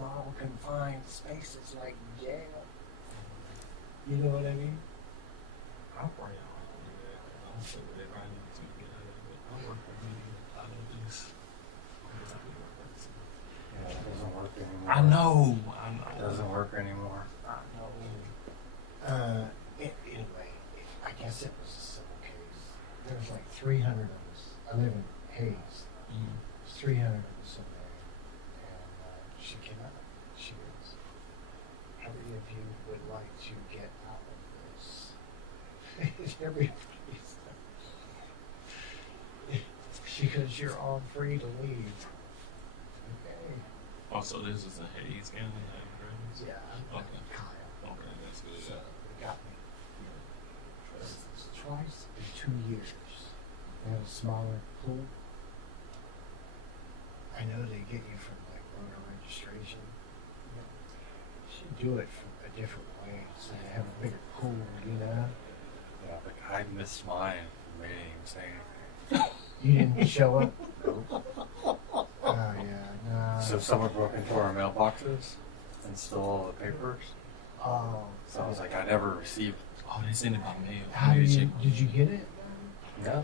small, confined spaces like jail. You know what I mean? I'll pray on that. I'll say whatever I need to get out of it. I work for me. I know this. Yeah, it doesn't work anymore. I know. It doesn't work anymore. I know. Anyway, I guess it was a civil case. There was like 300 of us. I live in Hayes. There's 300 of us in there. And she came out. She goes, how many of you would like to get out of this? Everybody's she goes, you're all free to leave. Okay. Oh, so this is in Hayes County, right? Yeah, I'm Okay. Kyle. Okay, that's good. So they got me. It's twice in 2 years. They have a smaller pool. I know they get you from like voter registration. You should do it from a different way, so they have a bigger pool, you know? Yeah, but I missed mine. They didn't even say anything. You didn't show up? Nope. Oh yeah, no. So someone broke into our mailboxes and stole all the papers. Oh. So I was like, I never received. Oh, they sent it by mail. How Maybe did they you, check- did you get it? No.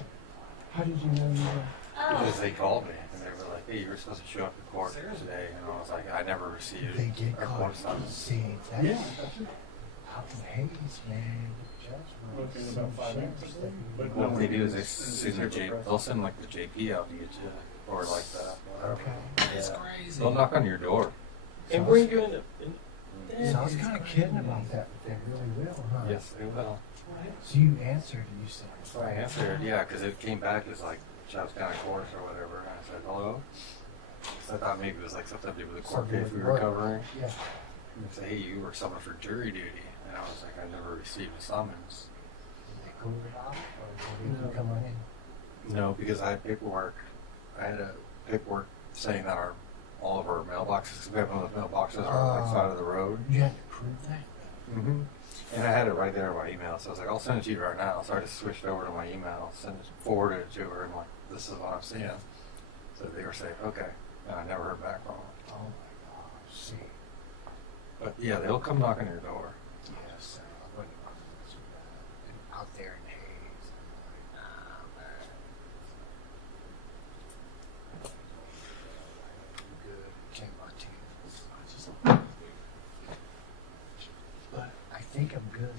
How did you know you were? Because they called me and they were like, hey, you were supposed to show up to court today. And I was like, I never received They did a call court you. summons. See, that's Yeah. out in Hayes, man. Judgment. Looking about 5 minutes. But What no, they do is they it's send the paper J. press. They'll send like the JP out to get you, or like the whatever. Okay. That's Yeah. crazy. They'll knock on your door. And bring you in the. So I was kind of kidding about that, but they really will, huh? Yes, they will. So you answered and you said, So I answered, yeah, because it came back as like Charles County Courts or whatever. And I said, hello. So I thought maybe it was like something to do with the court Something case we with were work. covering. yeah. And they say, hey, you were summoned for jury duty. And I was like, I never received a summons. Did they cool it off or did you come on in? No, because I had paperwork. I had a paperwork saying that all of our mailboxes, we have one of those mailboxes on the side of the road. You had to prove that? Mm-hmm. And I had it right there in my email, so I was like, I'll send it to you right now. So I just switched over to my email, forwarded it to her, and like, this is what I'm seeing. So they were saying, okay. And I never heard back from them. Oh my gosh, see. But yeah, they'll come knock on your door. Yes, I wouldn't want to do that. And out there in Hayes, I'm like, nah, man. I'm good. Ken Martinez. But I think I'm good.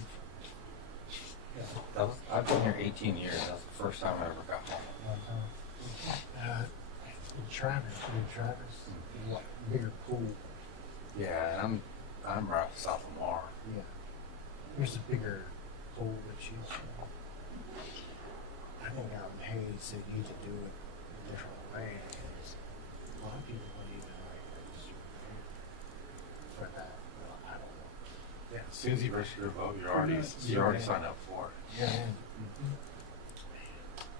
Yeah, I've been here 18 years. That's the first time I ever got home. Travis, bigger pool. Yeah, and I'm right south of Mar. Yeah. There's a bigger pool that you I think out in Hayes they need to do it a different way. Because a lot of people don't even like register for that. Well, I don't know. Yeah, as soon as you register to vote, you're already signed up for it. Yeah.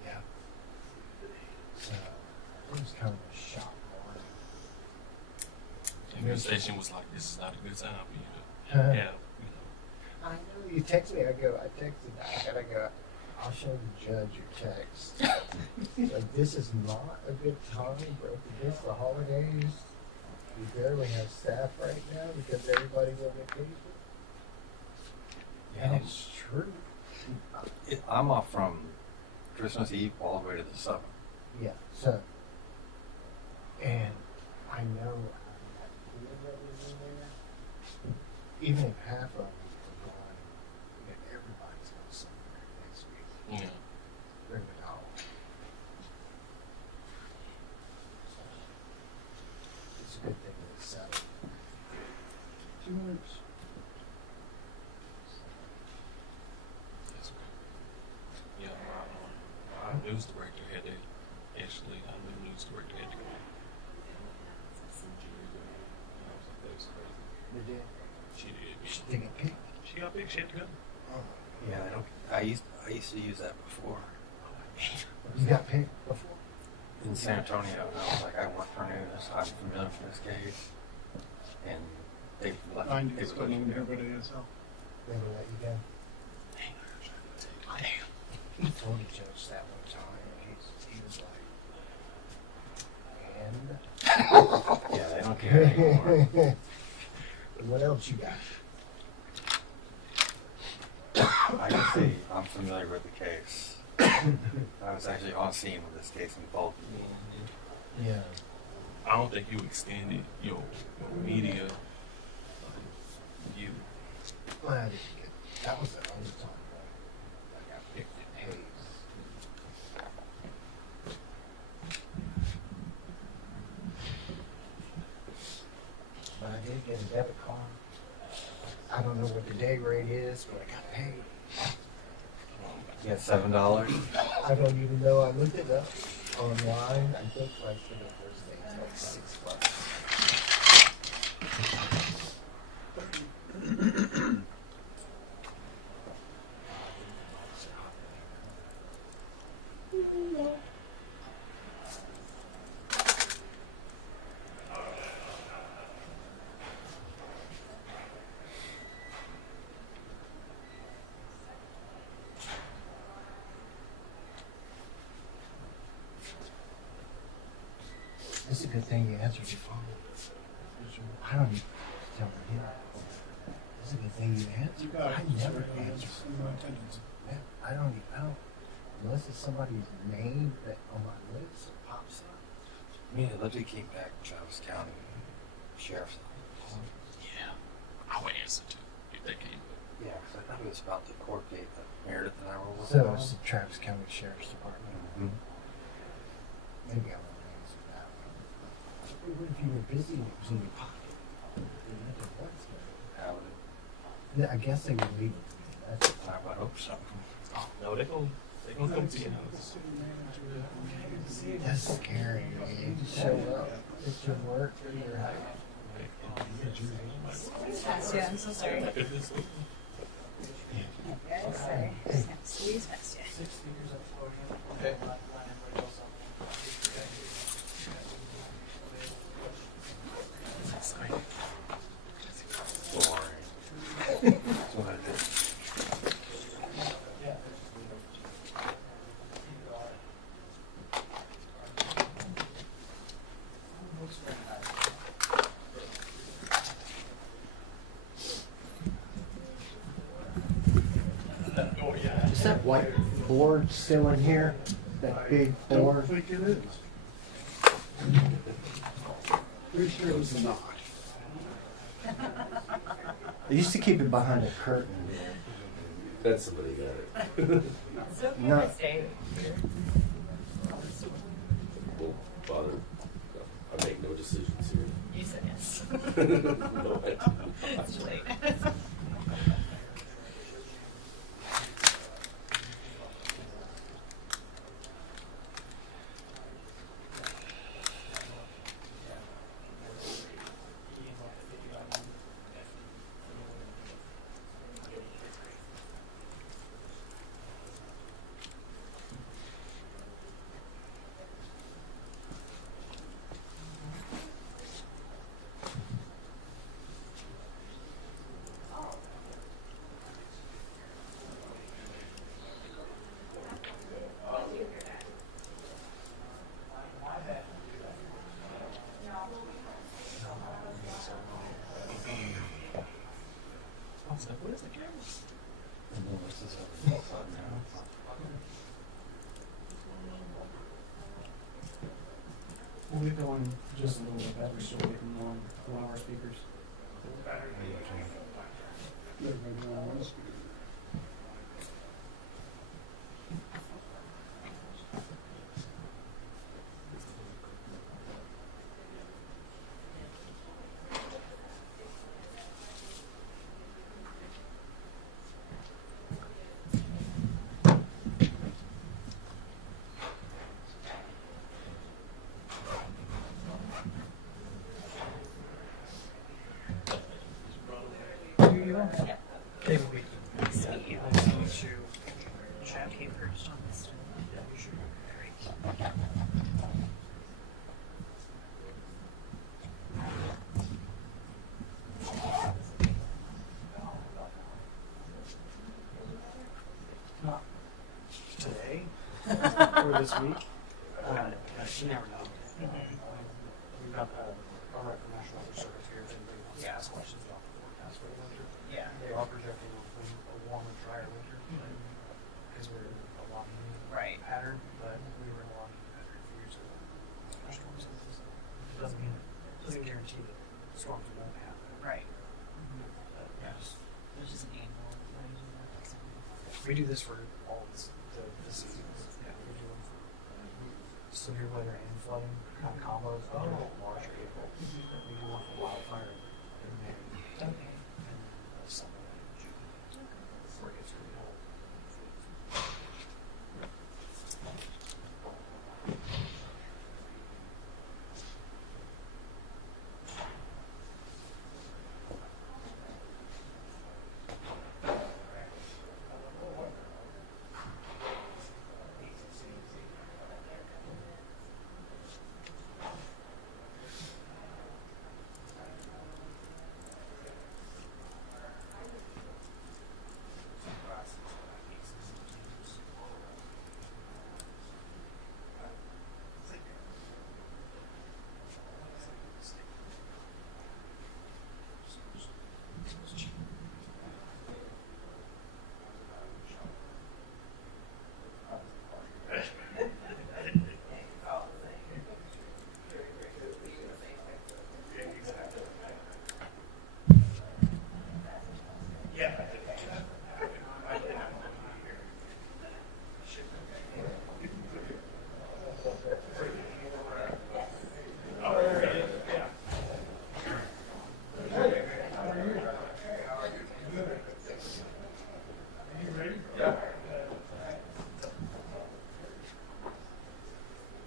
Yeah. So it was kind of a shock. And the station was like, this is not a good time for you to Huh. have. I know you text me. I texted back and I go, I'll show the judge your text. Like, this is not a good time, bro. It's the holidays. We barely have staff right now because everybody's on vacation. Yeah. And it's true. I'm off from Christmas Eve all the way to the 7th. Yeah. So, and I know that pool that was in there, even if half of them are gone, then everybody's going somewhere next week. Yeah. Bring it all. So, it's a good thing that it's settled. 2 weeks. That's great. Yeah, our news director had to actually, our new news director had to go. That was crazy. They did. She did. She did get picked. She got big. She had to go. Oh. Yeah, I don't. I used to use that before You got picked before? in San Antonio. And I was like, I work for news. I'm familiar with this case, and they let I me. knew They it's would let going me to go. everybody else. They would let you go. I told the judge that one time, and he was like, and? Yeah, they don't care anymore. What else you got? I can see. I'm familiar with the case. I was actually on scene when this case unfolded. Yeah. I don't think you extended your media view. Well, I didn't get, that was the only time I got picked in Hayes. But I did get a debit card. I don't know what the day rate is, but I got paid. You got $7? I don't even know. I looked it up online. I think like for the first day it's like $6. It's a good thing you answered your phone. I don't even tell him. It's a good thing you answered. You got it. I never Just answer. in my attendance. Man, I don't, unless it's somebody's name that on my list pops up. Me and Olivia came back from Travis County Sheriff's Office. Yeah, I would answer too if they came. Yeah, because I thought it was about the court date that Meredith and I were working So on. it's the Travis County Sheriff's Department. Mhm. Maybe I won't answer that one. What if you were busy and it was in your pocket? How would Yeah, I guess they would leave it. That's I would hope so. Oh, no, they gonna come to your house. That's scary, man. You show up at your work or your house. Yeah, I'm so sorry. Yeah, sorry. Squeeze past you. Boring. That's what I did. Is that white board still in here? That big Don't board? think it is. Pretty sure it was not. They used to keep it behind a curtain. That's somebody got it. So No. can stay. Well, Father, I make no decisions here. You said yes. No, I do. It's late. I was like, where's the camera? And then this is everything now. We'll get going just a little bit better, so we can on one of our speakers. They're gonna go on one speaker. Maybe we So you need to chat papers on this Today, or this week, you never know. We've got our recognition because we're a long Right. pattern, but we were in a long pattern a few years ago. For storm season, so it doesn't guarantee that storms won't happen. Right. But yeah, Which is an annual. we do this for all the seasons. Yeah, we do them for severe weather and flooding kind of combos. We do it in March or April. We do one for wildfire in May. Okay. And summer in June. Before it gets really cold.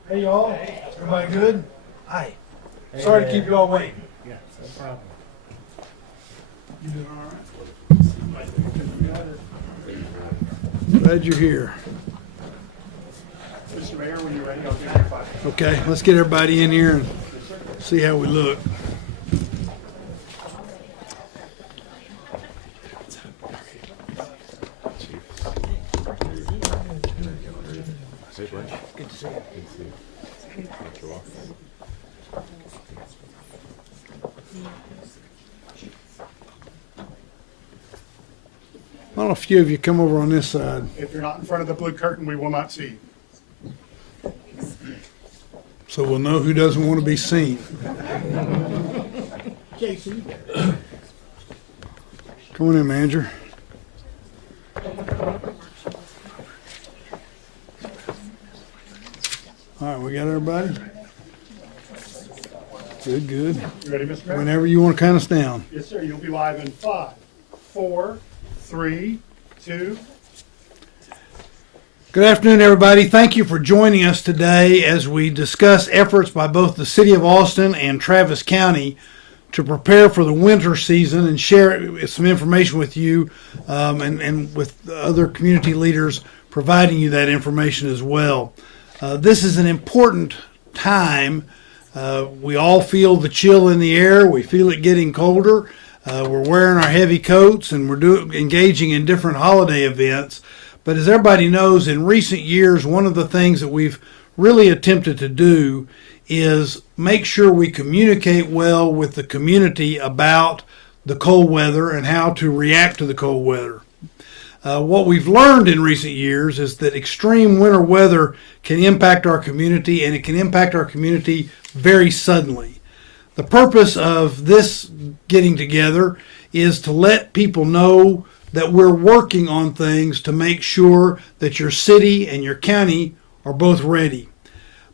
Hey y'all, everybody good? Hi. Sorry to keep you all waiting. Yeah, no problem. You doing all right? Glad you're here. Mr. Mayor, when you're ready, I'll give you 5. Okay, let's get everybody in here and see how we look. Good to see you. I don't know if a few of you come over on this side. If you're not in front of the blue curtain, we will not see you. So we'll know who doesn't want to be seen. Come on in, manager. All right, we got everybody? Good, good. You ready, Mr. Mayor? Whenever you want to count us down. Yes, sir. You'll be live in 5, 4, 3, 2. Good afternoon, everybody. Thank you for joining us today as we discuss efforts by both the City of Austin and Travis County to prepare for the winter season and share some information with you and with other community leaders providing you that information as well. This is an important time. We all feel the chill in the air. We feel it getting colder. We're wearing our heavy coats and we're engaging in different holiday events. But as everybody knows, in recent years, one of the things that we've really attempted to do is make sure we communicate well with the community about the cold weather and how to react to the cold weather. What we've learned in recent years is that extreme winter weather can impact our community, and it can impact our community very suddenly. The purpose of this getting together is to let people know that we're working on things to make sure that your city and your county are both ready.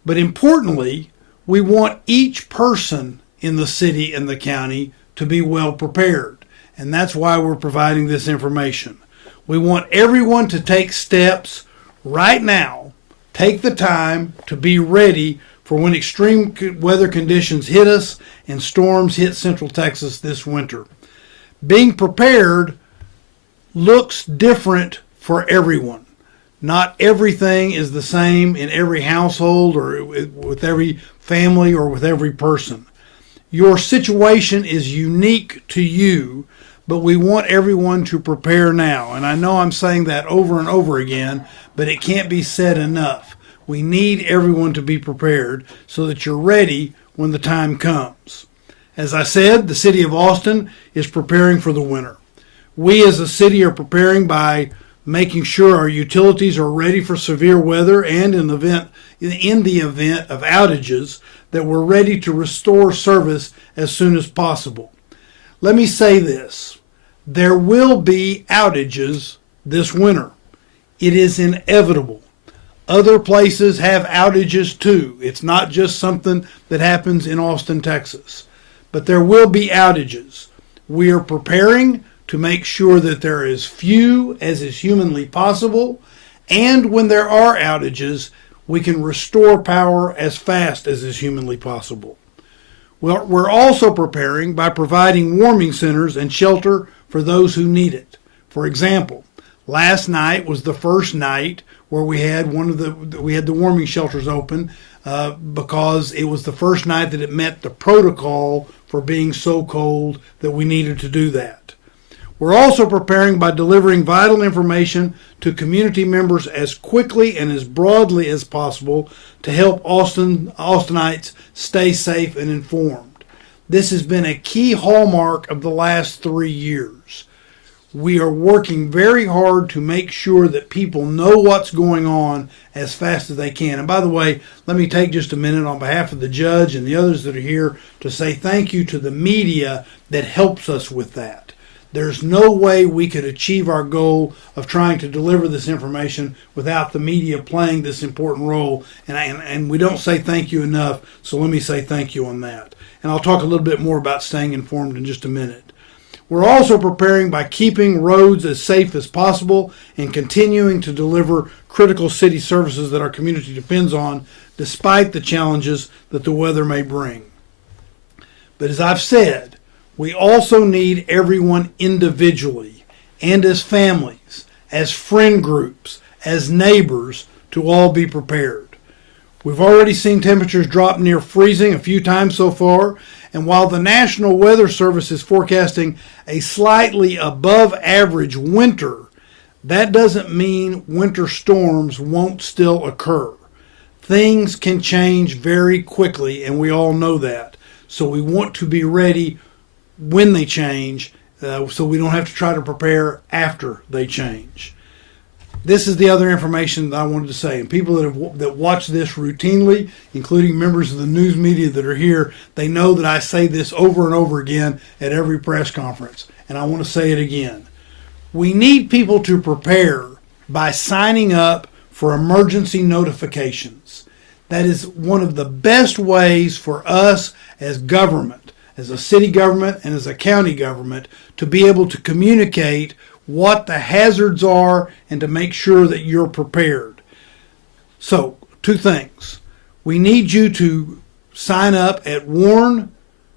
But importantly, we want each person in the city and the county to be well prepared, and that's why we're providing this information. We want everyone to take steps right now, take the time to be ready for when extreme weather conditions hit us and storms hit Central Texas this winter. Being prepared looks different for everyone. Not everything is the same in every household or with every family or with every person. Your situation is unique to you, but we want everyone to prepare now. And I know I'm saying that over and over again, but it can't be said enough. We need everyone to be prepared so that you're ready when the time comes. As I said, the City of Austin is preparing for the winter. We as a city are preparing by making sure our utilities are ready for severe weather, and in the event of outages, that we're ready to restore service as soon as possible. Let me say this. There will be outages this winter. It is inevitable. Other places have outages too. It's not just something that happens in Austin, Texas. But there will be outages. We are preparing to make sure that there are as few as is humanly possible, and when there are outages, we can restore power as fast as is humanly possible. Well, we're also preparing by providing warming centers and shelter for those who need it. For example, last night was the first night where we had the warming shelters open because it was the first night that it met the protocol for being so cold that we needed to do that. We're also preparing by delivering vital information to community members as quickly and as broadly as possible to help Austinites stay safe and informed. This has been a key hallmark of the last 3 years. We are working very hard to make sure that people know what's going on as fast as they can. And by the way, let me take just a minute on behalf of the judge and the others that are here to say thank you to the media that helps us with that. There's no way we could achieve our goal of trying to deliver this information without the media playing this important role. And we don't say thank you enough, so let me say thank you on that. And I'll talk a little bit more about staying informed in just a minute. We're also preparing by keeping roads as safe as possible and continuing to deliver critical city services that our community depends on, despite the challenges that the weather may bring. But as I've said, we also need everyone individually and as families, as friend groups, as neighbors to all be prepared. We've already seen temperatures drop near freezing a few times so far, and while the National Weather Service is forecasting a slightly above average winter, that doesn't mean winter storms won't still occur. Things can change very quickly, and we all know that. So we want to be ready when they change, so we don't have to try to prepare after they change. This is the other information that I wanted to say. And people that watch this routinely, including members of the news media that are here, they know that I say this over and over again at every press conference. And I want to say it again. We need people to prepare by signing up for emergency notifications. That is one of the best ways for us as government, as a city government and as a county government, to be able to communicate what the hazards are and to make sure that you're prepared. So, 2 things. We need you to sign up at WARN,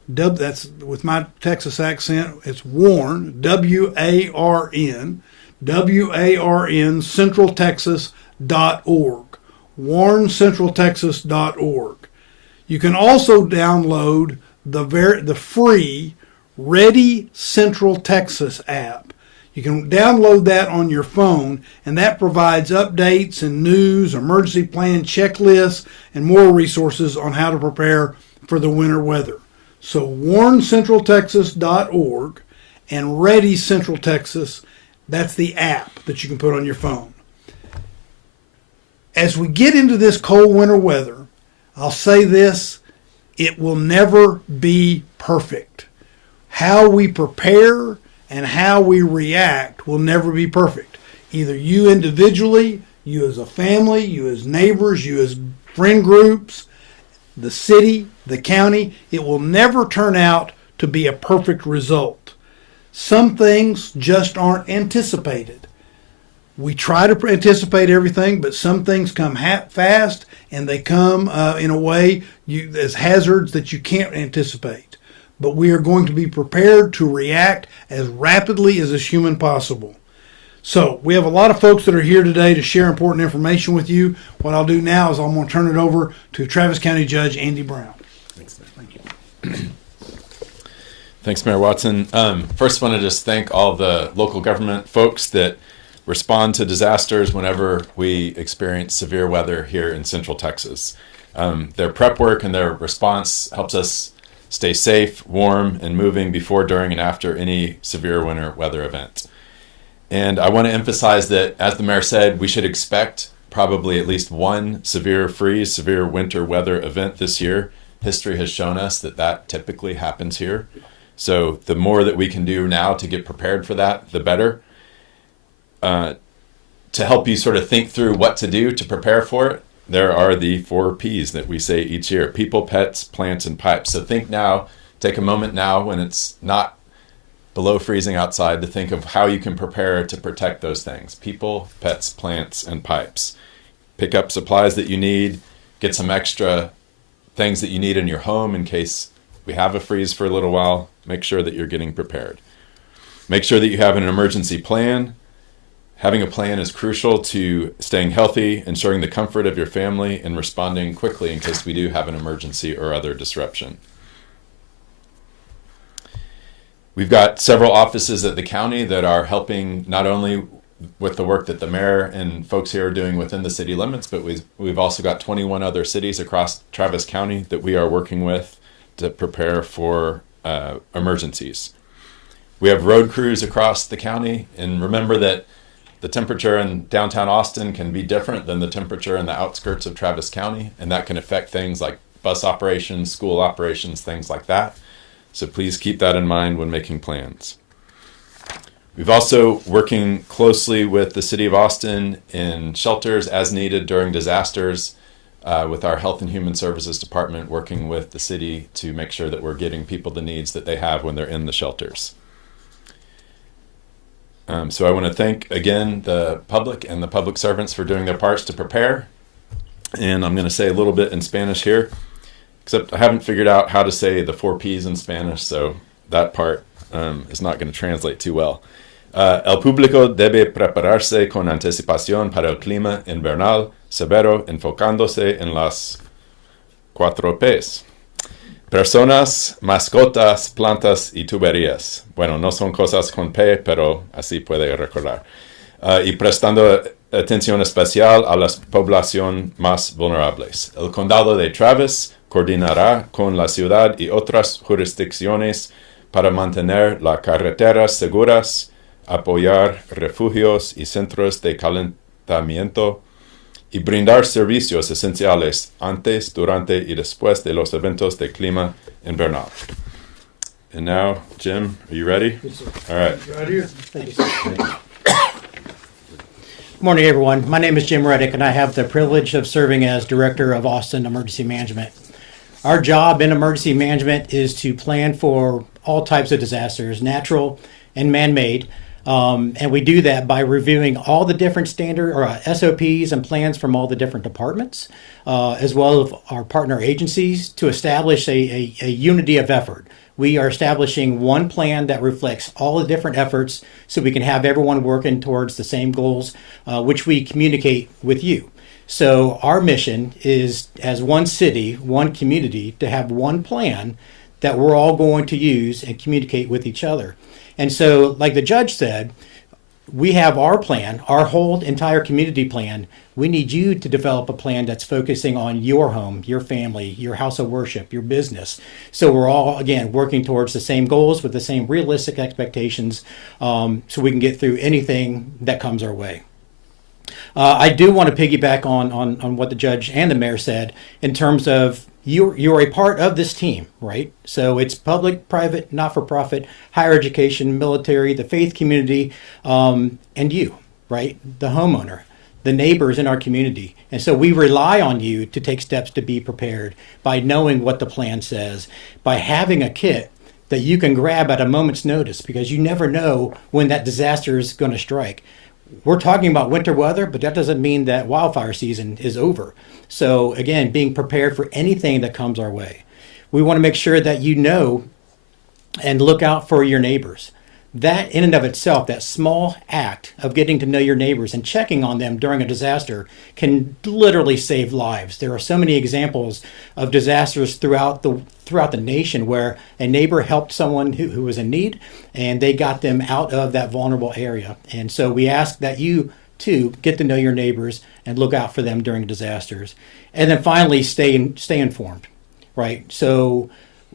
that's with my Texas accent, it's WARN, W-A-R-N, W-A-R-N, centraltexas.org, warncentraltexas.org. You can also download the free Ready Central Texas app. You can download that on your phone, and that provides updates and news, emergency plan checklists, and more resources on how to prepare for the winter weather. So warncentraltexas.org and Ready Central Texas, that's the app that you can put on your phone. As we get into this cold winter weather, I'll say this, it will never be perfect. How we prepare and how we react will never be perfect. Either you individually, you as a family, you as neighbors, you as friend groups, the city, the county, it will never turn out to be a perfect result. Some things just aren't anticipated. We try to anticipate everything, but some things come fast and they come in a way as hazards that you can't anticipate. But we are going to be prepared to react as rapidly as is human possible. So we have a lot of folks that are here today to share important information with you. What I'll do now is I'm going to turn it over to Travis County Judge Andy Brown. Thanks, thank you. Thanks, Mayor Watson. First, I want to just thank all the local government folks that respond to disasters whenever we experience severe weather here in Central Texas. Their prep work and their response helps us stay safe, warm, and moving before, during, and after any severe winter weather event. And I want to emphasize that, as the mayor said, we should expect probably at least one severe freeze, severe winter weather event this year. History has shown us that that typically happens here. So the more that we can do now to get prepared for that, the better. To help you sort of think through what to do to prepare for it, there are the 4 Ps that we say each year: people, pets, plants, and pipes. So think now, take a moment now when it's not below freezing outside to think of how you can prepare to protect those things: people, pets, plants, and pipes. Pick up supplies that you need, get some extra things that you need in your home in case we have a freeze for a little while. Make sure that you're getting prepared. Make sure that you have an emergency plan. Having a plan is crucial to staying healthy, ensuring the comfort of your family, and responding quickly in case we do have an emergency or other disruption. We've got several offices at the county that are helping not only with the work that the mayor and folks here are doing within the city limits, but we've also got 21 other cities across Travis County that we are working with to prepare for emergencies. We have road crews across the county, and remember that the temperature in downtown Austin can be different than the temperature in the outskirts of Travis County, and that can affect things like bus operations, school operations, things like that. So please keep that in mind when making plans. We've also working closely with the City of Austin in shelters as needed during disasters, with our Health and Human Services Department working with the city to make sure that we're getting people the needs that they have when they're in the shelters. So I want to thank again the public and the public servants for doing their parts to prepare. And I'm going to say a little bit in Spanish here, except I haven't figured out how to say the 4 Ps in Spanish, so that part is not going to translate too well. El público debe prepararse con anticipación para el clima invernal severo, enfocándose en las 4 Ps. Personas, mascotas, plantas y tuberías. Bueno, no son cosas con P, pero así puede recordar. Y prestando atención especial a las poblaciones más vulnerables. El condado de Travis coordinará con la ciudad y otras jurisdicciones para mantener las carreteras seguras, apoyar refugios y centros de calentamiento, y brindar servicios esenciales antes, durante y después de los eventos de clima invernal. And now, Jim, are you ready? Yes, sir. All right. Right here. Thank you, sir. Good morning, everyone. My name is Jim Reddick, and I have the privilege of serving as Director of Austin Emergency Management. Our job in emergency management is to plan for all types of disasters, natural and man-made. And we do that by reviewing all the different standard or SOPs and plans from all the different departments, as well as our partner agencies, to establish a unity of effort. We are establishing one plan that reflects all the different efforts so we can have everyone working towards the same goals, which we communicate with you. So our mission is, as one city, one community, to have one plan that we're all going to use and communicate with each other. And so, like the judge said, we have our plan, our whole entire community plan. We need you to develop a plan that's focusing on your home, your family, your house of worship, your business. So we're all, again, working towards the same goals with the same realistic expectations, so we can get through anything that comes our way. I do want to piggyback on what the judge and the mayor said in terms of you're a part of this team, right? So it's public, private, not-for-profit, higher education, military, the faith community, and you, right? The homeowner, the neighbors in our community. And so we rely on you to take steps to be prepared by knowing what the plan says, by having a kit that you can grab at a moment's notice, because you never know when that disaster is going to strike. We're talking about winter weather, but that doesn't mean that wildfire season is over. So again, being prepared for anything that comes our way. We want to make sure that you know and look out for your neighbors. That in and of itself, that small act of getting to know your neighbors and checking on them during a disaster can literally save lives. There are so many examples of disasters throughout the nation where a neighbor helped someone who was in need and they got them out of that vulnerable area. And so we ask that you too get to know your neighbors and look out for them during disasters. And then finally, stay informed, right? So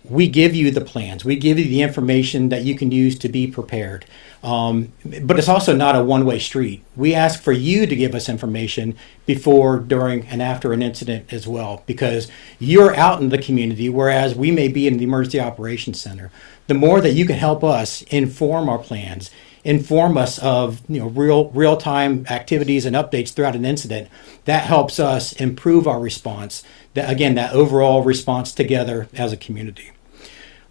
we give you the plans. We give you the information that you can use to be prepared. But it's also not a one-way street. We ask for you to give us information before, during, and after an incident as well, because you're out in the community, whereas we may be in the Emergency Operations Center. The more that you can help us inform our plans, inform us of real-time activities and updates throughout an incident, that helps us improve our response. That overall response together as a community.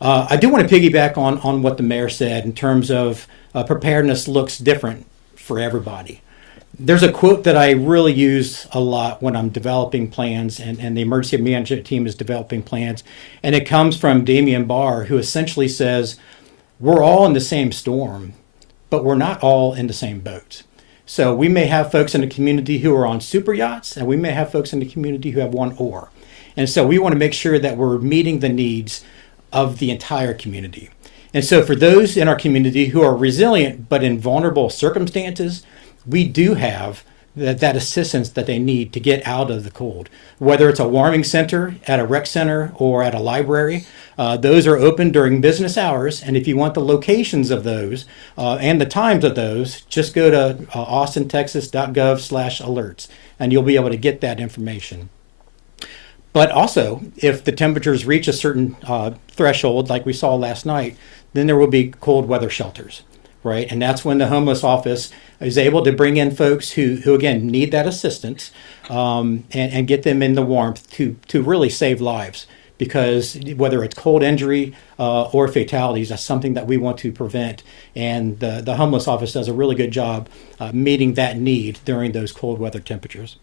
I do want to piggyback on what the mayor said in terms of preparedness looks different for everybody. There's a quote that I really use a lot when I'm developing plans and the emergency management team is developing plans. And it comes from Damian Barr, who essentially says, we're all in the same storm, but we're not all in the same boat. So we may have folks in the community who are on super yachts, and we may have folks in the community who have one oar. And so we want to make sure that we're meeting the needs of the entire community. And so for those in our community who are resilient but in vulnerable circumstances, we do have that assistance that they need to get out of the cold. Whether it's a warming center, at a rec center, or at a library, those are open during business hours. And if you want the locations of those and the times of those, just go to austintexas.gov/alerts, and you'll be able to get that information. But also, if the temperatures reach a certain threshold, like we saw last night, then there will be cold weather shelters, right? And that's when the homeless office is able to bring in folks who again, need that assistance and get them in the warmth to really save lives. Because whether it's cold injury or fatalities, that's something that we want to prevent. And the homeless office does a really good job meeting that need during those cold weather temperatures.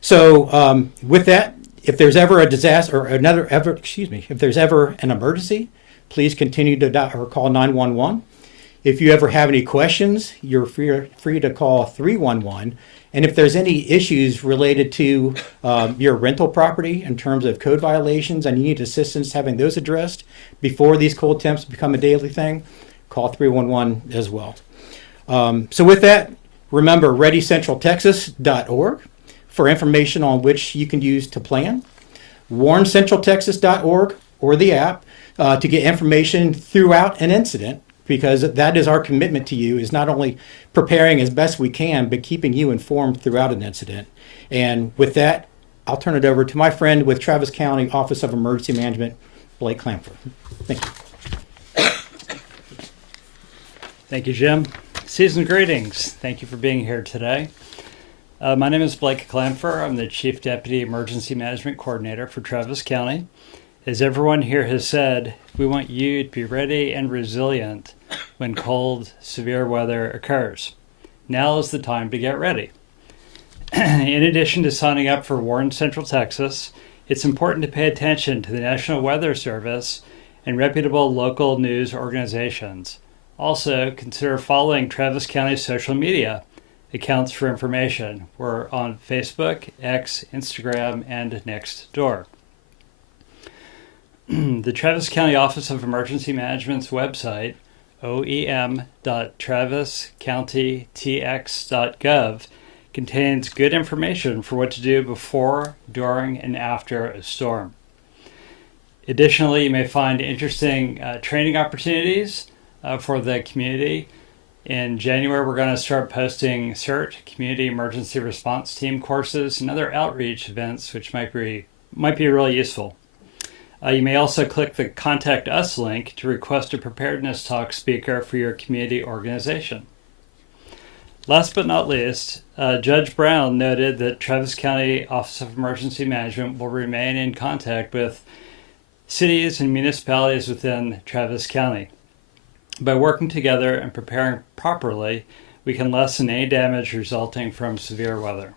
So with that, if there's ever a disaster or if there's ever an emergency, please continue to call 911. If you ever have any questions, you're free to call 311. And if there's any issues related to your rental property in terms of code violations and you need assistance having those addressed before these cold temps become a daily thing, call 311 as well. So with that, remember readycentraltexas.org for information on which you can use to plan, warncentraltexas.org or the app to get information throughout an incident, because that is our commitment to you, is not only preparing as best we can, but keeping you informed throughout an incident. And with that, I'll turn it over to my friend with Travis County Office of Emergency Management, Blake Clamfer. Thank you. Thank you, Jim. Season greetings. Thank you for being here today. My name is Blake Clamfer. I'm the Chief Deputy Emergency Management Coordinator for Travis County. As everyone here has said, we want you to be ready and resilient when cold, severe weather occurs. Now is the time to get ready. In addition to signing up for Warn Central Texas, it's important to pay attention to the National Weather Service and reputable local news organizations. Also, consider following Travis County social media accounts for information. We're on Facebook, X, Instagram, and Nextdoor. The Travis County Office of Emergency Management's website, oem.traviscountytx.gov, contains good information for what to do before, during, and after a storm. Additionally, you may find interesting training opportunities for the community. In January, we're going to start posting CERT, Community Emergency Response Team courses, and other outreach events, which might be really useful. You may also click the Contact Us link to request a preparedness talk speaker for your community organization. Last but not least, Judge Brown noted that Travis County Office of Emergency Management will remain in contact with cities and municipalities within Travis County. By working together and preparing properly, we can lessen any damage resulting from severe weather.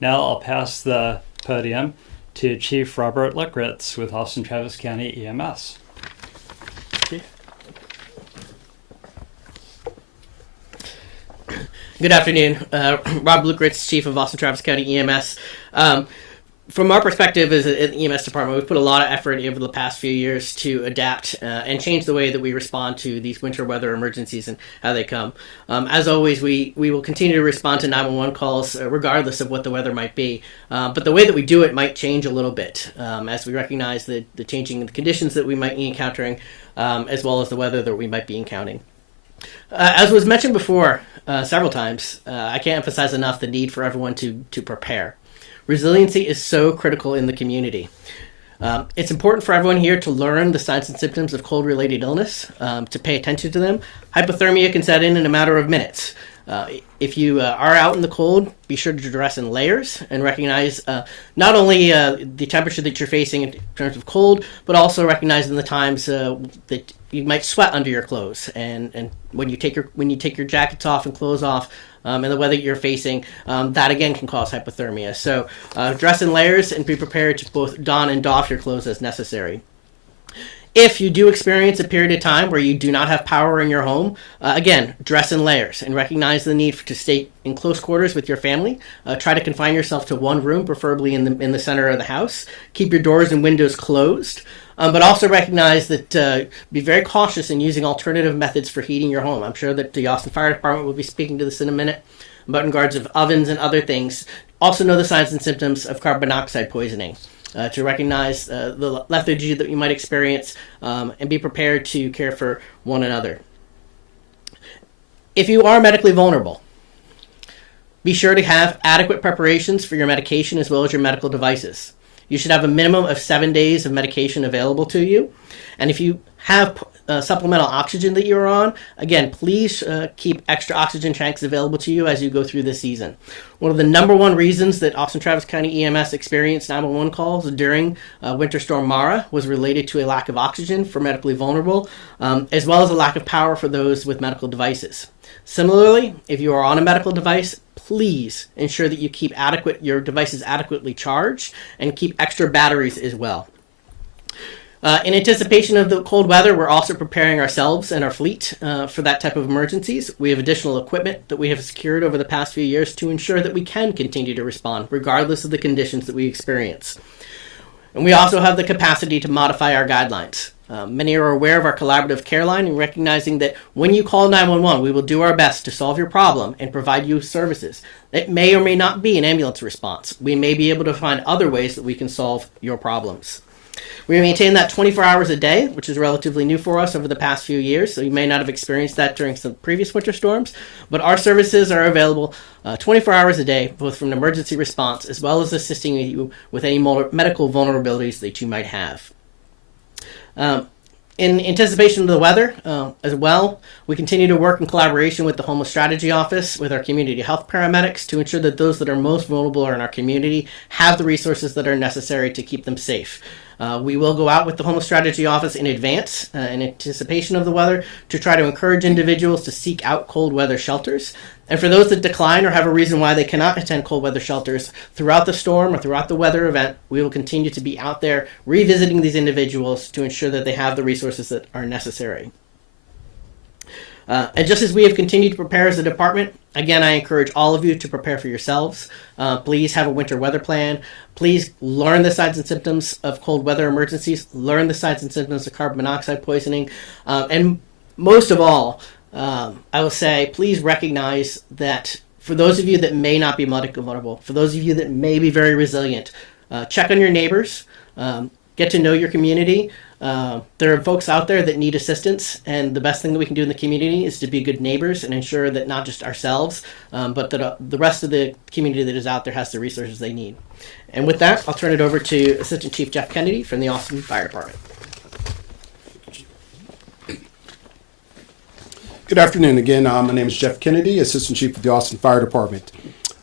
Now I'll pass the podium to Chief Robert Lickritz with Austin Travis County EMS. Chief. Good afternoon. Rob Lickritz, Chief of Austin Travis County EMS. from our perspective as an EMS department, we've put a lot of effort over the past few years to adapt and change the way that we respond to these winter weather emergencies and how they come. As always, we will continue to respond to 911 calls regardless of what the weather might be. But the way that we do it might change a little bit as we recognize the changing conditions that we might be encountering, as well as the weather that we might be encountering. As was mentioned before several times, I can't emphasize enough the need for everyone to prepare. Resiliency is so critical in the community. It's important for everyone here to learn the signs and symptoms of cold-related illness, to pay attention to them. Hypothermia can set in a matter of minutes. If you are out in the cold, be sure to dress in layers and recognize not only the temperature that you're facing in terms of cold, but also recognizing the times that you might sweat under your clothes. And when you take your jackets off and clothes off, and the weather you're facing, that again can cause hypothermia. So dress in layers and be prepared to both don and doff your clothes as necessary. If you do experience a period of time where you do not have power in your home, again, dress in layers and recognize the need to stay in close quarters with your family. Try to confine yourself to one room, preferably in the center of the house. Keep your doors and windows closed. But also recognize that be very cautious in using alternative methods for heating your home. I'm sure that the Austin Fire Department will be speaking to this in a minute, but in regards of ovens and other things. Also know the signs and symptoms of carbon monoxide poisoning. To recognize the lethargy that you might experience and be prepared to care for one another. If you are medically vulnerable, be sure to have adequate preparations for your medication as well as your medical devices. You should have a minimum of 7 days of medication available to you. And if you have supplemental oxygen that you're on, again, please keep extra oxygen tanks available to you as you go through this season. One of the number one reasons that Austin Travis County EMS experienced 911 calls during Winter Storm Mara was related to a lack of oxygen for medically vulnerable, as well as a lack of power for those with medical devices. Similarly, if you are on a medical device, please ensure that you keep your devices adequately charged and keep extra batteries as well. In anticipation of the cold weather, we're also preparing ourselves and our fleet for that type of emergencies. We have additional equipment that we have secured over the past few years to ensure that we can continue to respond regardless of the conditions that we experience. And we also have the capacity to modify our guidelines. Many are aware of our collaborative care line and recognizing that when you call 911, we will do our best to solve your problem and provide you services. It may or may not be an ambulance response. We may be able to find other ways that we can solve your problems. We maintain that 24 hours a day, which is relatively new for us over the past few years, so you may not have experienced that during some previous winter storms, but our services are available 24 hours a day, both from an emergency response as well as assisting you with any medical vulnerabilities that you might have. In anticipation of the weather as well, we continue to work in collaboration with the Homeless Strategy Office, with our community health paramedics to ensure that those that are most vulnerable in our community have the resources that are necessary to keep them safe. We will go out with the Homeless Strategy Office in advance, in anticipation of the weather, to try to encourage individuals to seek out cold weather shelters. And for those that decline or have a reason why they cannot attend cold weather shelters throughout the storm or throughout the weather event, we will continue to be out there revisiting these individuals to ensure that they have the resources that are necessary. And just as we have continued to prepare as a department, again, I encourage all of you to prepare for yourselves. Please have a winter weather plan. Please learn the signs and symptoms of cold weather emergencies. Learn the signs and symptoms of carbon monoxide poisoning. And most of all, I will say, please recognize that for those of you that may not be medically vulnerable, for those of you that may be very resilient, check on your neighbors, get to know your community. There are folks out there that need assistance, and the best thing that we can do in the community is to be good neighbors and ensure that not just ourselves, but that the rest of the community that is out there has the resources they need. And with that, I'll turn it over to Assistant Chief Jeff Kennedy from the Austin Fire Department. Good afternoon again. My name is Jeff Kennedy, Assistant Chief of the Austin Fire Department.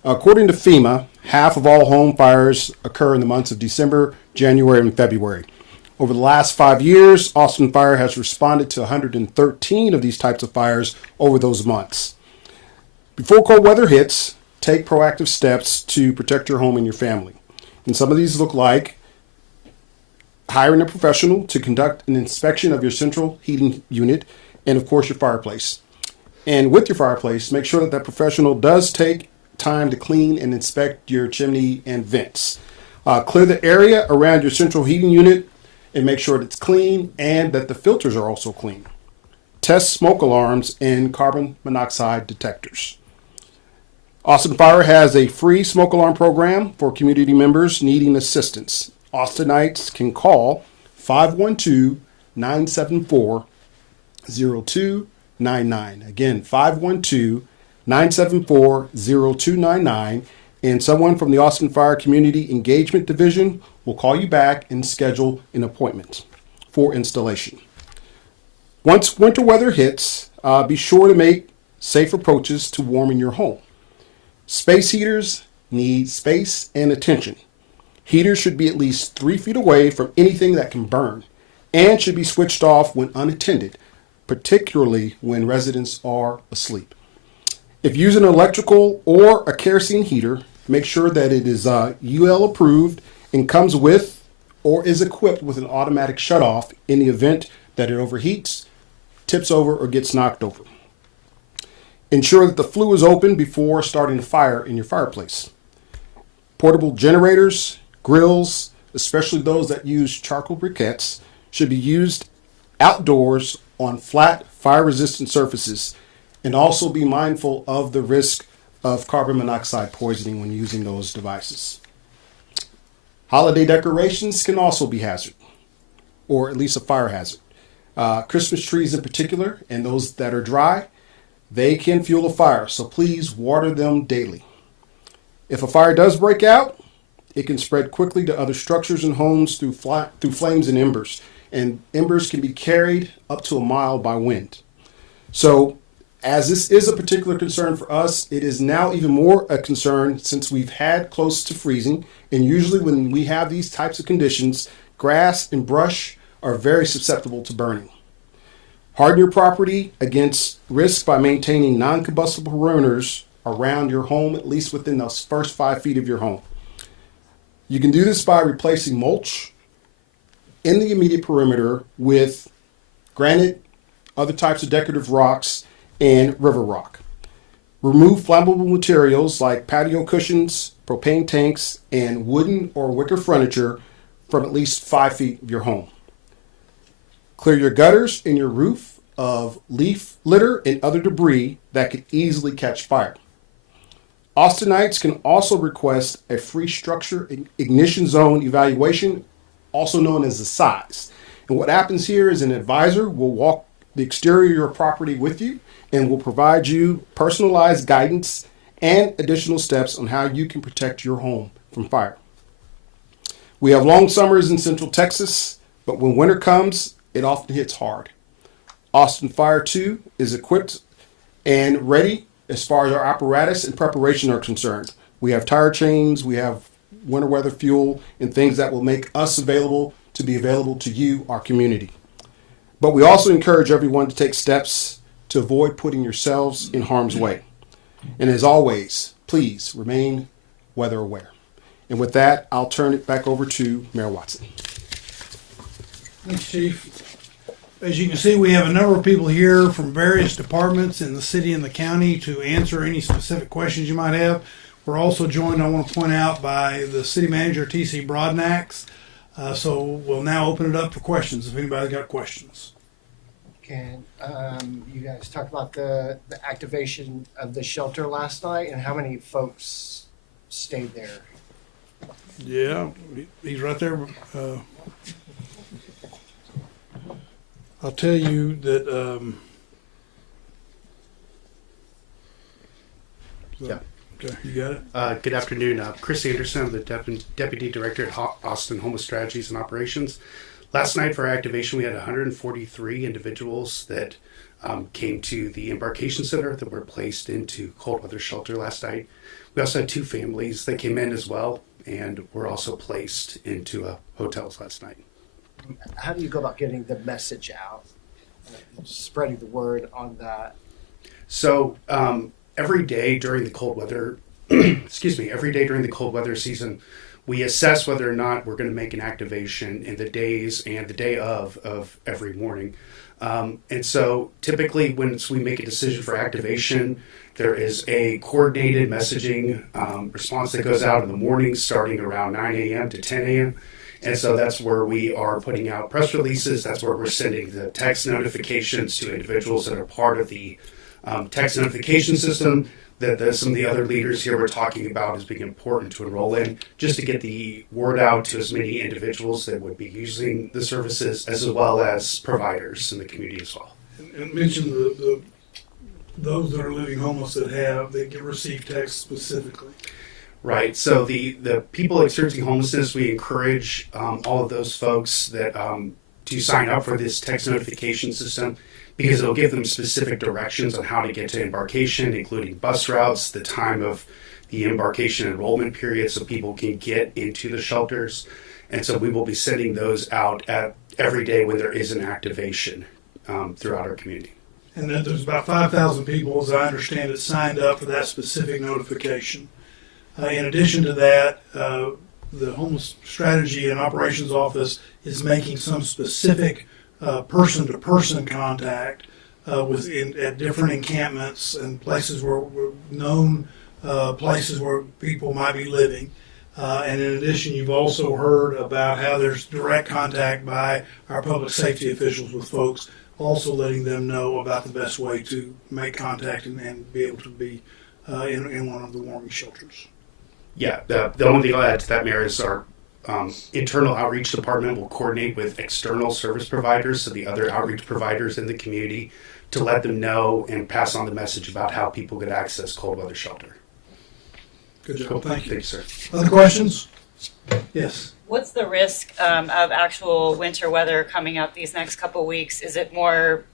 According to FEMA, half of all home fires occur in the months of December, January, and February. Over the last 5 years, Austin Fire has responded to 113 of these types of fires over those months. Before cold weather hits, take proactive steps to protect your home and your family. And some of these look like hiring a professional to conduct an inspection of your central heating unit and, of course, your fireplace. And with your fireplace, make sure that that professional does take time to clean and inspect your chimney and vents. Clear the area around your central heating unit and make sure that it's clean and that the filters are also clean. Test smoke alarms and carbon monoxide detectors. Austin Fire has a free smoke alarm program for community members needing assistance. Austinites can call 512-974-0299. Again, 512-974-0299. And someone from the Austin Fire Community Engagement Division will call you back and schedule an appointment for installation. Once winter weather hits, be sure to make safe approaches to warming your home. Space heaters need space and attention. Heaters should be at least 3 feet away from anything that can burn and should be switched off when unattended, particularly when residents are asleep. If using an electrical or a kerosene heater, make sure that it is UL approved and comes with or is equipped with an automatic shutoff in the event that it overheats, tips over, or gets knocked over. Ensure that the flue is open before starting a fire in your fireplace. Portable generators, grills, especially those that use charcoal briquettes, should be used outdoors on flat, fire-resistant surfaces, and also be mindful of the risk of carbon monoxide poisoning when using those devices. Holiday decorations can also be hazard, or at least a fire hazard. Christmas trees in particular, and those that are dry, they can fuel a fire, so please water them daily. If a fire does break out, it can spread quickly to other structures and homes through flames and embers can be carried up to a mile by wind. So, as this is a particular concern for us, it is now even more a concern since we've had close to freezing, and usually when we have these types of conditions, grass and brush are very susceptible to burning. Harden your property against risk by maintaining non-combustible perimeters around your home, at least within those first 5 feet of your home. You can do this by replacing mulch in the immediate perimeter with granite, other types of decorative rocks, and river rock. Remove flammable materials like patio cushions, propane tanks, and wooden or wicker furniture from at least 5 feet of your home. Clear your gutters and your roof of leaf litter and other debris that could easily catch fire. Austinites can also request a free structure ignition zone evaluation, also known as a size. And what happens here is an advisor will walk the exterior of your property with you and will provide you personalized guidance and additional steps on how you can protect your home from fire. We have long summers in Central Texas, but when winter comes, it often hits hard. Austin Fire 2 is equipped and ready as far as our apparatus and preparation are concerned. We have tire chains, we have winter weather fuel, and things that will make us available to be available to you, our community. But we also encourage everyone to take steps to avoid putting yourselves in harm's way. And as always, please remain weather aware. And with that, I'll turn it back over to Mayor Watson. Thanks, Chief. As you can see, we have a number of people here from various departments in the city and the county to answer any specific questions you might have. We're also joined, I want to point out, by the city manager, T.C. Broadnax. So we'll now open it up for questions if anybody's got questions. Can you guys talk about the activation of the shelter last night and how many folks stayed there? Yeah, he's right there. I'll tell you that. Yeah. Okay, you got it. Good afternoon. Chris Anderson, I'm the Deputy Director at Austin Homeless Strategies and Operations. Last night for our activation, we had 143 individuals that came to the embarkation center that were placed into cold weather shelter last night. We also had 2 families that came in as well and were also placed into hotels last night. How do you go about getting the message out, spreading the word on that? So every day during the cold weather, every day during the cold weather season, we assess whether or not we're going to make an activation in the days and the day of every morning. And so typically once we make a decision for activation, there is a coordinated messaging response that goes out in the morning starting around 9 a.m. to 10 a.m. And so that's where we are putting out press releases. That's where we're sending the text notifications to individuals that are part of the text notification system that some of the other leaders here were talking about as being important to enroll in, just to get the word out to as many individuals that would be using the services as well as providers in the community as well. And mention those that are living homeless that can receive text specifically. Right. So the people experiencing homelessness, we encourage all of those folks that to sign up for this text notification system because it'll give them specific directions on how to get to embarkation, including bus routes, the time of the embarkation enrollment period so people can get into the shelters. And so we will be sending those out every day when there is an activation throughout our community. And then there's about 5,000 people, as I understand it, signed up for that specific notification. In addition to that, the Homeless Strategy and Operations Office is making some specific person-to-person contact at different encampments and places where known places where people might be living. And in addition, you've also heard about how there's direct contact by our public safety officials with folks, also letting them know about the best way to make contact and be able to be in one of the warming shelters. Yeah, the only thing I'll add to that, Mayor, is our internal outreach department will coordinate with external service providers, so the other outreach providers in the community, to let them know and pass on the message about how people could access cold weather shelter. Good job. Cool. Thank you. Thanks, sir. Other questions? Yes. What's the risk of actual winter weather coming up these next couple weeks? Is it more,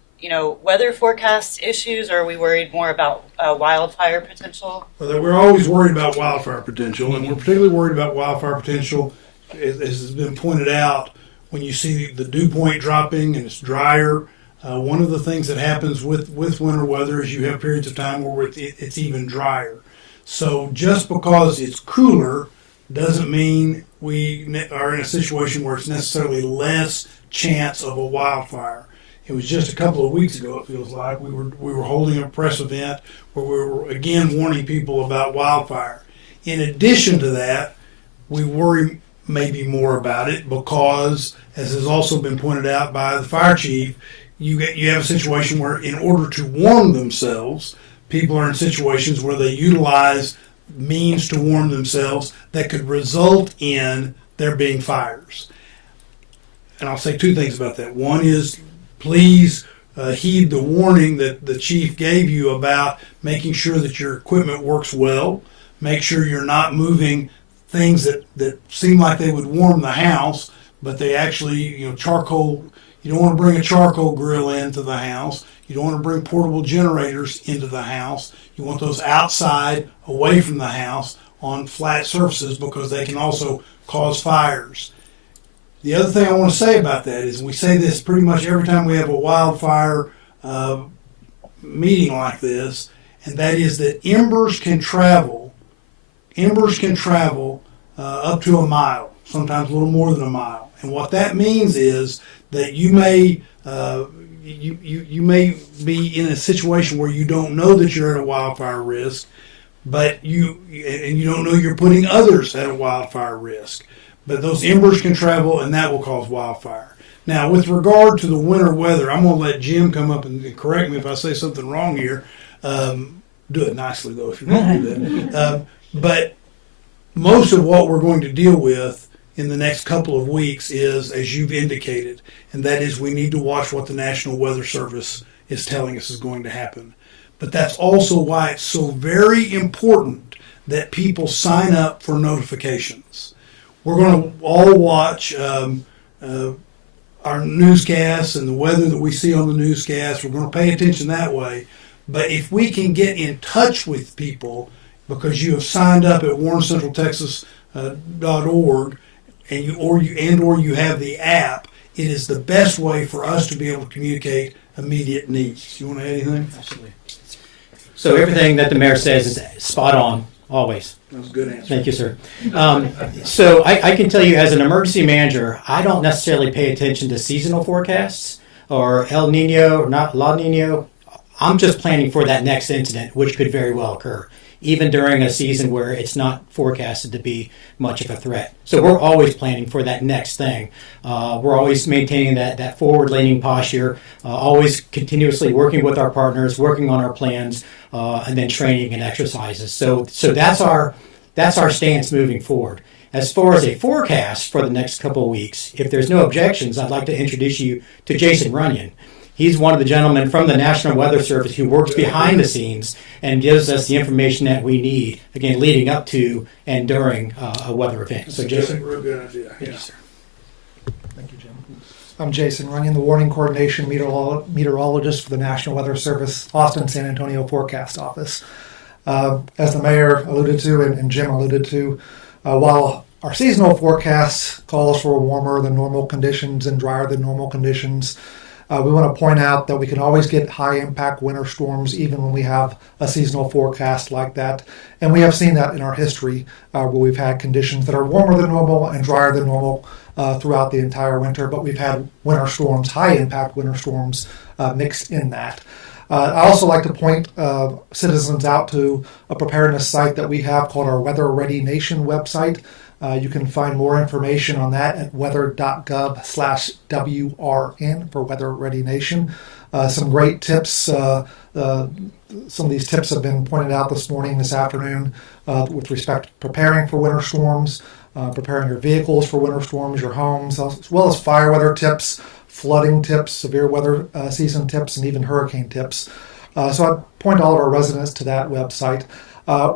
weather forecast issues, or are we worried more about wildfire potential? Well, we're always worried about wildfire potential, and we're particularly worried about wildfire potential, as has been pointed out, when you see the dew point dropping and it's drier. One of the things that happens with winter weather is you have periods of time where it's even drier. So just because it's cooler doesn't mean we are in a situation where it's necessarily less chance of a wildfire. It was just a couple of weeks ago, it feels like, we were holding a press event where we were again warning people about wildfire. In addition to that, we worry maybe more about it because, as has also been pointed out by the fire chief, you have a situation where in order to warm themselves, people are in situations where they utilize means to warm themselves that could result in there being fires. And I'll say two things about that. One is, please heed the warning that the chief gave you about making sure that your equipment works well. Make sure you're not moving things that seem like they would warm the house, but they actually, charcoal. You don't want to bring a charcoal grill into the house. You don't want to bring portable generators into the house. You want those outside, away from the house, on flat surfaces, because they can also cause fires. The other thing I want to say about that is we say this pretty much every time we have a wildfire meeting like this, and that is that embers can travel up to a mile, sometimes a little more than a mile. And what that means is that you may you may be in a situation where you don't know that you're at a wildfire risk, but you don't know you're putting others at a wildfire risk. But those embers can travel, and that will cause wildfire. Now, with regard to the winter weather, I'm going to let Jim come up and correct me if I say something wrong here. Do it nicely, though, if you want to do that. But most of what we're going to deal with in the next couple of weeks is, as you've indicated, and that is we need to watch what the National Weather Service is telling us is going to happen. But that's also why it's so very important that people sign up for notifications. We're going to all watch our newscasts and the weather that we see on the newscasts. We're going to pay attention that way. But if we can get in touch with people because you have signed up at warncentraltexas.org and you have the app, it is the best way for us to be able to communicate immediate needs. You want to add anything? Absolutely. So everything that the mayor says is spot on, always. That was a good answer. Thank you, sir. So I can tell you as an emergency manager, I don't necessarily pay attention to seasonal forecasts. or El Nino or not La Nino, I'm just planning for that next incident, which could very well occur, even during a season where it's not forecasted to be much of a threat. So we're always planning for that next thing. We're always maintaining that forward-leaning posture, always continuously working with our partners, working on our plans, and then training and exercises. So that's our stance moving forward. As far as a forecast for the next couple of weeks, if there's no objections, I'd like to introduce you to Jason Runyon. He's one of the gentlemen from the National Weather Service who works behind the scenes and gives us the information that we need, again, leading up to and during a weather event. So, Jason. Real good idea. Thank you, sir. Thank you, Jim. I'm Jason Runyon, the Warning Coordination Meteorologist for the National Weather Service Austin San Antonio Forecast Office. As the mayor alluded to and Jim alluded to, while our seasonal forecast calls for warmer than normal conditions and drier than normal conditions, we want to point out that we can always get high impact winter storms even when we have a seasonal forecast like that. And we have seen that in our history where we've had conditions that are warmer than normal and drier than normal throughout the entire winter, but we've had winter storms, high impact winter storms mixed in that. I also like to point citizens out to a preparedness site that we have called our Weather Ready Nation website. You can find more information on that at weather.gov/WRN for Weather Ready Nation. Some great tips. Some of these tips have been pointed out this morning, this afternoon, with respect to preparing for winter storms, preparing your vehicles for winter storms, your homes, as well as fire weather tips, flooding tips, severe weather season tips, and even hurricane tips. So I'd point all of our residents to that website.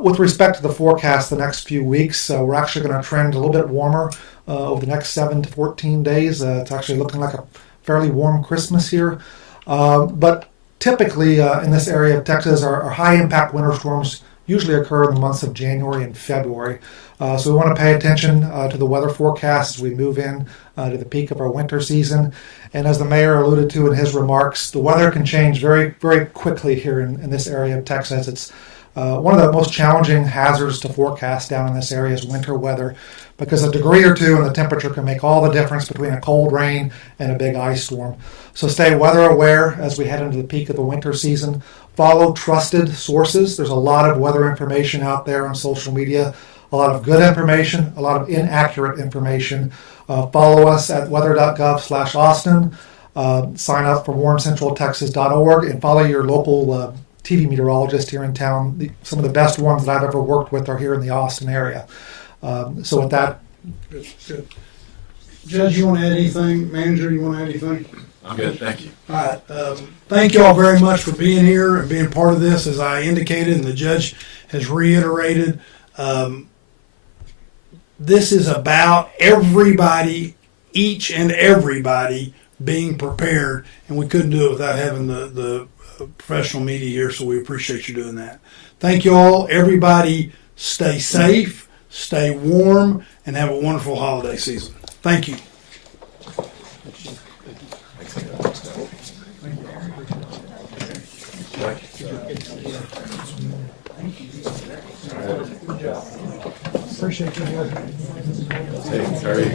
With respect to the forecast the next few weeks, we're actually going to trend a little bit warmer over the next 7 to 14 days. It's actually looking like a fairly warm Christmas here. But typically in this area of Texas, our high-impact winter storms usually occur in the months of January and February. So we want to pay attention to the weather forecast as we move in to the peak of our winter season. And as the mayor alluded to in his remarks, the weather can change very, very quickly here in this area of Texas. It's one of the most challenging hazards to forecast down in this area is winter weather, because a degree or two in the temperature can make all the difference between a cold rain and a big ice storm. So stay weather aware as we head into the peak of the winter season. Follow trusted sources. There's a lot of weather information out there on social media, a lot of good information, a lot of inaccurate information. Follow us at weather.gov/Austin. Sign up for warncentraltexas.org and follow your local TV meteorologist here in town. Some of the best ones that I've ever worked with are here in the Austin area. So with that. Good. Judge, you want to add anything? Manager, you want to add anything? I'm good, thank you. All right. Thank you all very much for being here and being part of this. As I indicated and the judge has reiterated, this is about everybody, each and everybody being prepared, and we couldn't do it without having the professional media here, so we appreciate you doing that. Thank you all. Everybody stay safe, stay warm, and have a wonderful holiday season. Thank you. Appreciate you. Hey, sorry.